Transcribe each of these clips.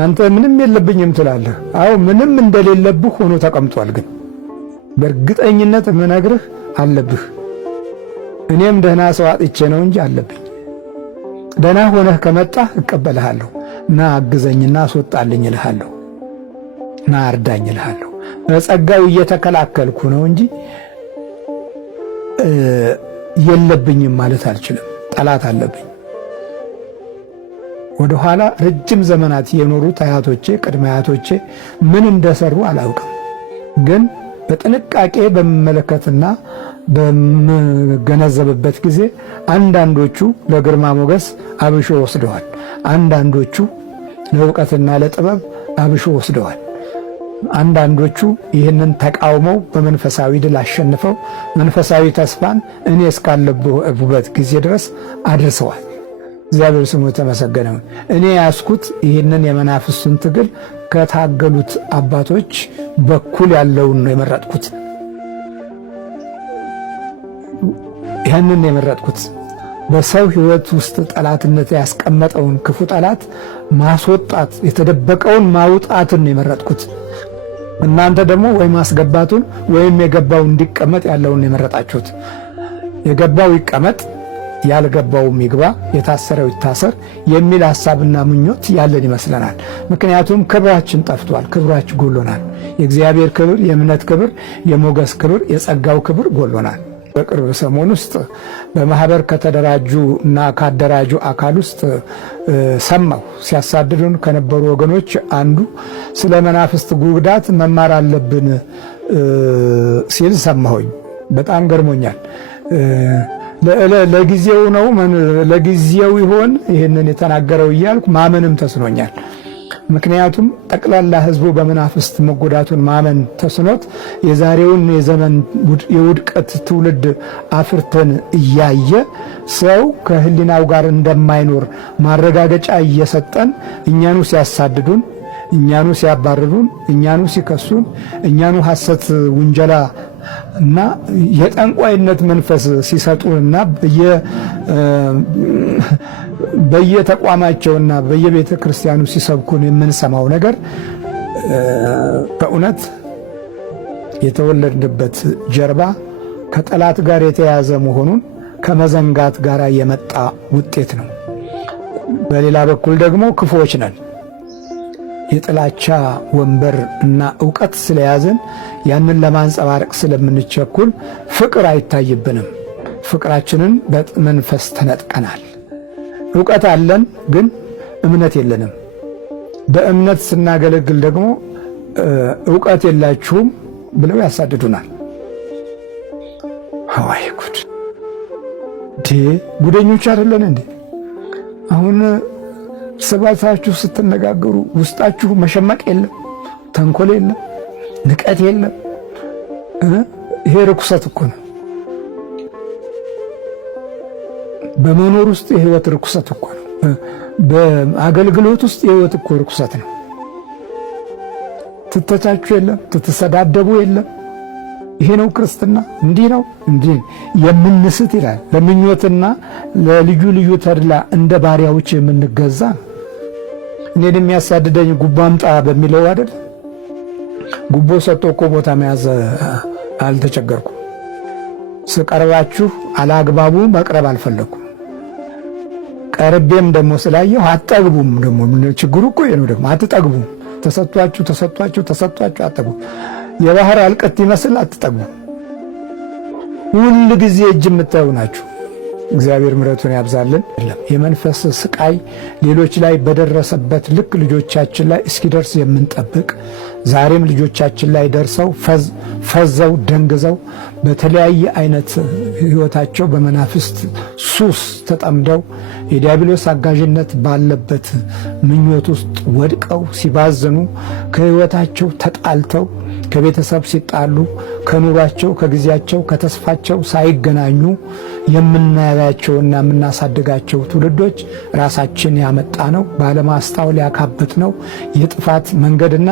አንተ ምንም የለብኝም ትላለህ። አዎ ምንም እንደሌለብህ ሆኖ ተቀምጧል። ግን በእርግጠኝነት ምነግርህ አለብህ። እኔም ደህና ሰው አጥቼ ነው እንጂ አለብኝ። ደህና ሆነህ ከመጣህ እቀበልሃለሁ። ና አግዘኝና አስወጣልኝ እልሃለሁ። ና አርዳኝ እልሃለሁ። በጸጋው እየተከላከልኩ ነው እንጂ የለብኝም ማለት አልችልም። ጠላት አለብኝ። ወደ ኋላ ረጅም ዘመናት የኖሩት አያቶቼ ቅድመ አያቶቼ ምን እንደሰሩ አላውቅም። ግን በጥንቃቄ በመመለከትና በመገነዘብበት ጊዜ አንዳንዶቹ ለግርማ ሞገስ አብሾ ወስደዋል። አንዳንዶቹ ለእውቀትና ለጥበብ አብሾ ወስደዋል። አንዳንዶቹ ይህንን ተቃውመው በመንፈሳዊ ድል አሸንፈው መንፈሳዊ ተስፋን እኔ እስካለሁበት ጊዜ ድረስ አድርሰዋል። እግዚአብሔር ስሙ የተመሰገነ ይሁን። እኔ ያስኩት ይህንን የመናፍስቱን ትግል ከታገሉት አባቶች በኩል ያለውን ነው የመረጥኩት። ይህንን የመረጥኩት በሰው ሕይወት ውስጥ ጠላትነት ያስቀመጠውን ክፉ ጠላት ማስወጣት፣ የተደበቀውን ማውጣትን ነው የመረጥኩት። እናንተ ደግሞ ወይ ማስገባቱን ወይም የገባው እንዲቀመጥ ያለውን የመረጣችሁት። የገባው ይቀመጥ፣ ያልገባውም ይግባ፣ የታሰረው ይታሰር የሚል ሐሳብና ምኞት ያለን ይመስለናል። ምክንያቱም ክብራችን ጠፍቷል፣ ክብራችን ጎሎናል። የእግዚአብሔር ክብር፣ የእምነት ክብር፣ የሞገስ ክብር፣ የጸጋው ክብር ጎሎናል። በቅርብ ሰሞን ውስጥ በማህበር ከተደራጁ እና ካደራጁ አካል ውስጥ ሰማሁ። ሲያሳድዱን ከነበሩ ወገኖች አንዱ ስለ መናፍስት ጉዳት መማር አለብን ሲል ሰማሁኝ። በጣም ገርሞኛል። ለጊዜው ነው ለጊዜው ይሆን ይህንን የተናገረው እያልኩ ማመንም ተስኖኛል። ምክንያቱም ጠቅላላ ሕዝቡ በመናፍስት መጎዳቱን ማመን ተስኖት የዛሬውን የዘመን የውድቀት ትውልድ አፍርተን እያየ ሰው ከህሊናው ጋር እንደማይኖር ማረጋገጫ እየሰጠን እኛኑ ሲያሳድዱን፣ እኛኑ ሲያባርሩን፣ እኛኑ ሲከሱን፣ እኛኑ ሐሰት ውንጀላ እና የጠንቋይነት መንፈስ ሲሰጡንና በየተቋማቸውና በየቤተ ክርስቲያኑ ሲሰብኩን የምንሰማው ነገር በእውነት የተወለድንበት ጀርባ ከጠላት ጋር የተያዘ መሆኑን ከመዘንጋት ጋር የመጣ ውጤት ነው። በሌላ በኩል ደግሞ ክፉዎች ነን። የጥላቻ ወንበር እና ዕውቀት ስለያዘን ያንን ለማንጸባረቅ ስለምንቸኩል ፍቅር አይታይብንም። ፍቅራችንን በመንፈስ ተነጥቀናል። ዕውቀት አለን፣ ግን እምነት የለንም። በእምነት ስናገለግል ደግሞ ዕውቀት የላችሁም ብለው ያሳድዱናል። አዋይ ጉድ! ጉደኞች አይደለን እንዴ? አሁን ሰባታችሁ ስትነጋገሩ ውስጣችሁ መሸመቅ የለም፣ ተንኮል የለም፣ ንቀት የለም። ይሄ ርኩሰት እኮ ነው። በመኖር ውስጥ የህይወት ርኩሰት እኮ ነው። በአገልግሎት ውስጥ የህይወት እኮ ርኩሰት ነው። ትተቻችሁ የለም፣ ትተሰዳደቡ የለም። ይሄ ነው ክርስትና። እንዲህ ነው እንዲህ የምንስት ይላል። ለምኞትና ለልዩ ልዩ ተድላ እንደ ባሪያዎች የምንገዛ እኔን የሚያሳድደኝ ጉቦ አምጣ በሚለው አይደል? ጉቦ ሰጥቶ እኮ ቦታ መያዝ አልተቸገርኩም። ስቀርባችሁ አላግባቡ መቅረብ አልፈለኩም። ቀርቤም ደግሞ ስላየሁ አትጠግቡም። ደግሞ ችግሩ እኮ ነው። ደግሞ አትጠግቡም። ተሰጥቷችሁ አትጠግቡም። የባህር አልቀት ይመስል አትጠግቡም። ሁል ጊዜ እጅ የምታዩ ናችሁ። እግዚአብሔር ምሕረቱን ያብዛልን። የመንፈስ ስቃይ ሌሎች ላይ በደረሰበት ልክ ልጆቻችን ላይ እስኪደርስ የምንጠብቅ ዛሬም ልጆቻችን ላይ ደርሰው ፈዘው ደንግዘው በተለያየ አይነት ሕይወታቸው በመናፍስት ሱስ ተጠምደው የዲያብሎስ አጋዥነት ባለበት ምኞት ውስጥ ወድቀው ሲባዝኑ ከሕይወታቸው ተጣልተው ከቤተሰብ ሲጣሉ ከኑሯቸው ከጊዜያቸው ከተስፋቸው ሳይገናኙ የምናያቸውና የምናሳድጋቸው ትውልዶች ራሳችን ያመጣ ነው፣ ባለማስተዋል ያካበት ነው የጥፋት መንገድና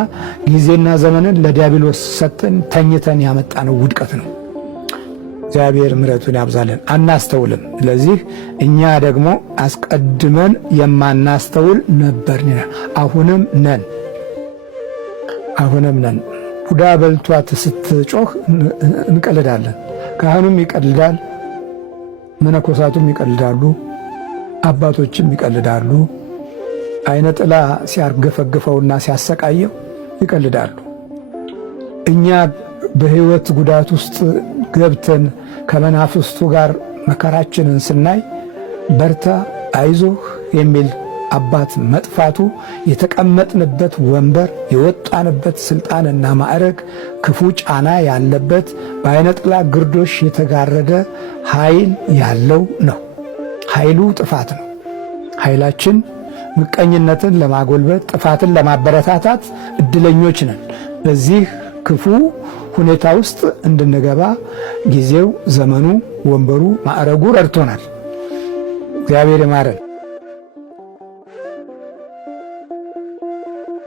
ጊዜና ዘመንን ለዲያብሎስ ሰጥን ተኝተን ያመጣ ነው ውድቀት ነው። እግዚአብሔር ምሕረቱን ያብዛልን። አናስተውልም። ስለዚህ እኛ ደግሞ አስቀድመን የማናስተውል ነበርን፣ አሁንም ነን። ቡዳ በልቷት ስትጮህ እንቀልዳለን። ካህኑም ይቀልዳል፣ መነኮሳቱም ይቀልዳሉ፣ አባቶችም ይቀልዳሉ። አይነ ጥላ ሲያርገፈግፈውና ሲያሰቃየው ይቀልዳሉ። እኛ በሕይወት ጉዳት ውስጥ ገብተን ከመናፍስቱ ጋር መከራችንን ስናይ በርታ አይዞህ የሚል አባት መጥፋቱ የተቀመጥንበት ወንበር የወጣንበት ስልጣንና ማዕረግ ክፉ ጫና ያለበት በአይነ ጥላ ግርዶሽ የተጋረደ ኃይል ያለው ነው። ኃይሉ ጥፋት ነው። ኃይላችን ምቀኝነትን ለማጎልበት ጥፋትን ለማበረታታት እድለኞች ነን። በዚህ ክፉ ሁኔታ ውስጥ እንድንገባ ጊዜው፣ ዘመኑ፣ ወንበሩ፣ ማዕረጉ ረድቶናል። እግዚአብሔር ይማረን።